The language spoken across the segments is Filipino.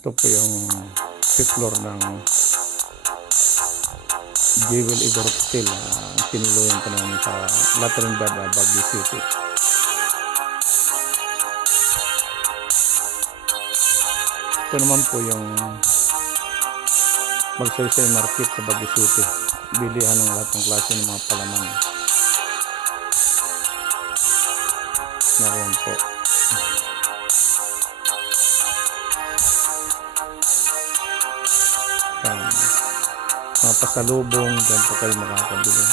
Ito po yung fifth floor ng Jewel Igor Hotel. Tinuluyan pa namin sa La Trinidad, Baguio City. Ito naman po yung Magsaysay Market sa Baguio City. Bilihan ng lahat ng klase ng mga palaman. Nariyan po. Yan. Mga pasalubong, dyan po kayo makakabili.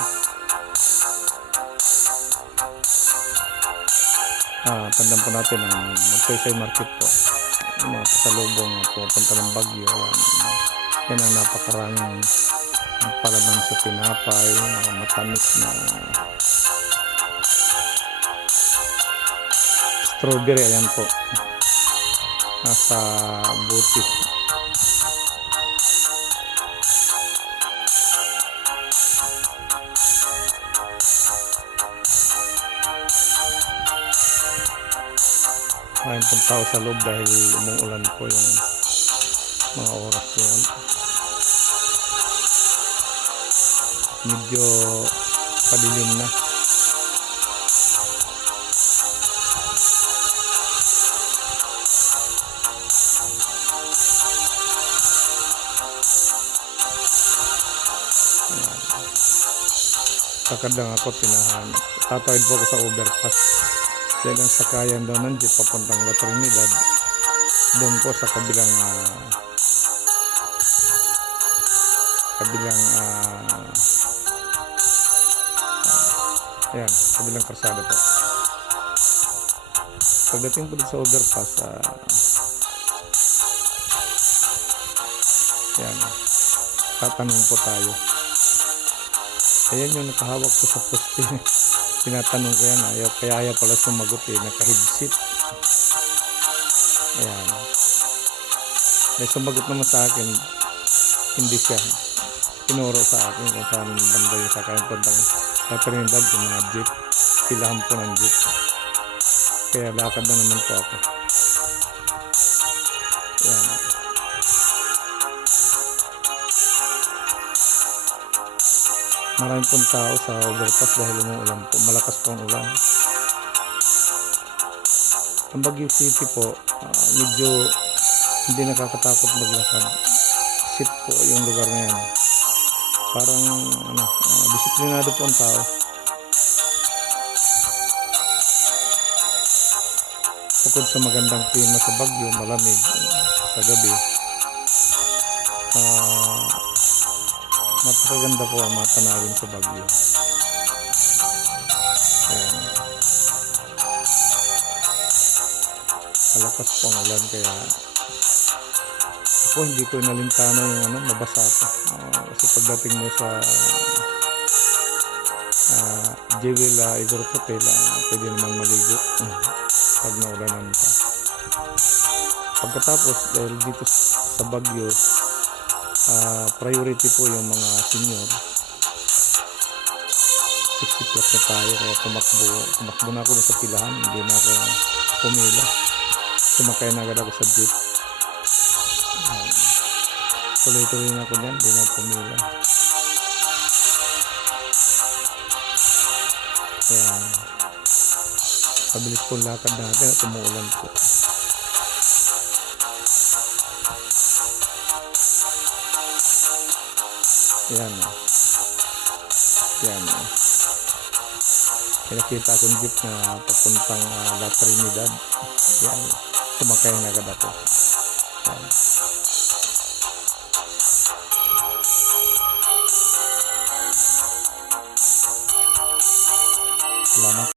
Tandaan po natin ang Magsaysay Market po. Yung mga pasalubong pupunta ng Baguio. Yan ang napakaraming palaman sa tinapay, mga matamis na strawberry. Ayan po, nasa buti. Maraming pong tao sa loob dahil umuulan po yung mga oras yan. Medyo padilim na. Takad lang ako, tatawid po ako sa overpass. Dahil ang sakayan doon ng jeep papuntang La Trinidad, doon po sa kabilang ayan, kabilang karsada po. Pagdating po dito sa overpass, ayan, tatanong po tayo. Ayan yung nakahawak ko sa poste. Tinatanong ko yan, kaya pala sumagot naka-headset. Ayan. May sumagot naman sa akin, hindi siya. Tinuro sa akin kung saan banda yung sakayan puntang sa Trinidad, yung mga jeep. Pilahan po ng jeep. Kaya lakad na naman po ako. Ayan. Maraming pong tao sa overpass dahil umuulan po. Malakas pong ulan. Ang Baguio City po, medyo hindi nakakatakot maglakad. Sit po yung lugar na yan. Parang disiplinado po ang tao. Bukod sa magandang klima sa Baguio, malamig sa gabi, napakaganda po ang mga tanawin sa Baguio. Ayan. Malakas po ang ulan, kaya ako hindi ko nalintana yung mabasa ako. Kasi pagdating mo sa Jewel Igor Hotel, pwede naman maligo pag naulanan pa. Pagkatapos, dahil dito sa Baguio, priority po yung mga senior. 60 plus na tayo, kaya tumakbo na ako sa pilahan. Hindi na ako pumila, sumakay na agad ako sa jeep. Tuloy-tuloy na ako dyan, hindi na pumila. Kaya pabilis po lakad natin at umuulan po. Yan. Nakita akong jeep na papuntang La Trinidad. Yan. Sumakay na agad ako. Yan. Salamat.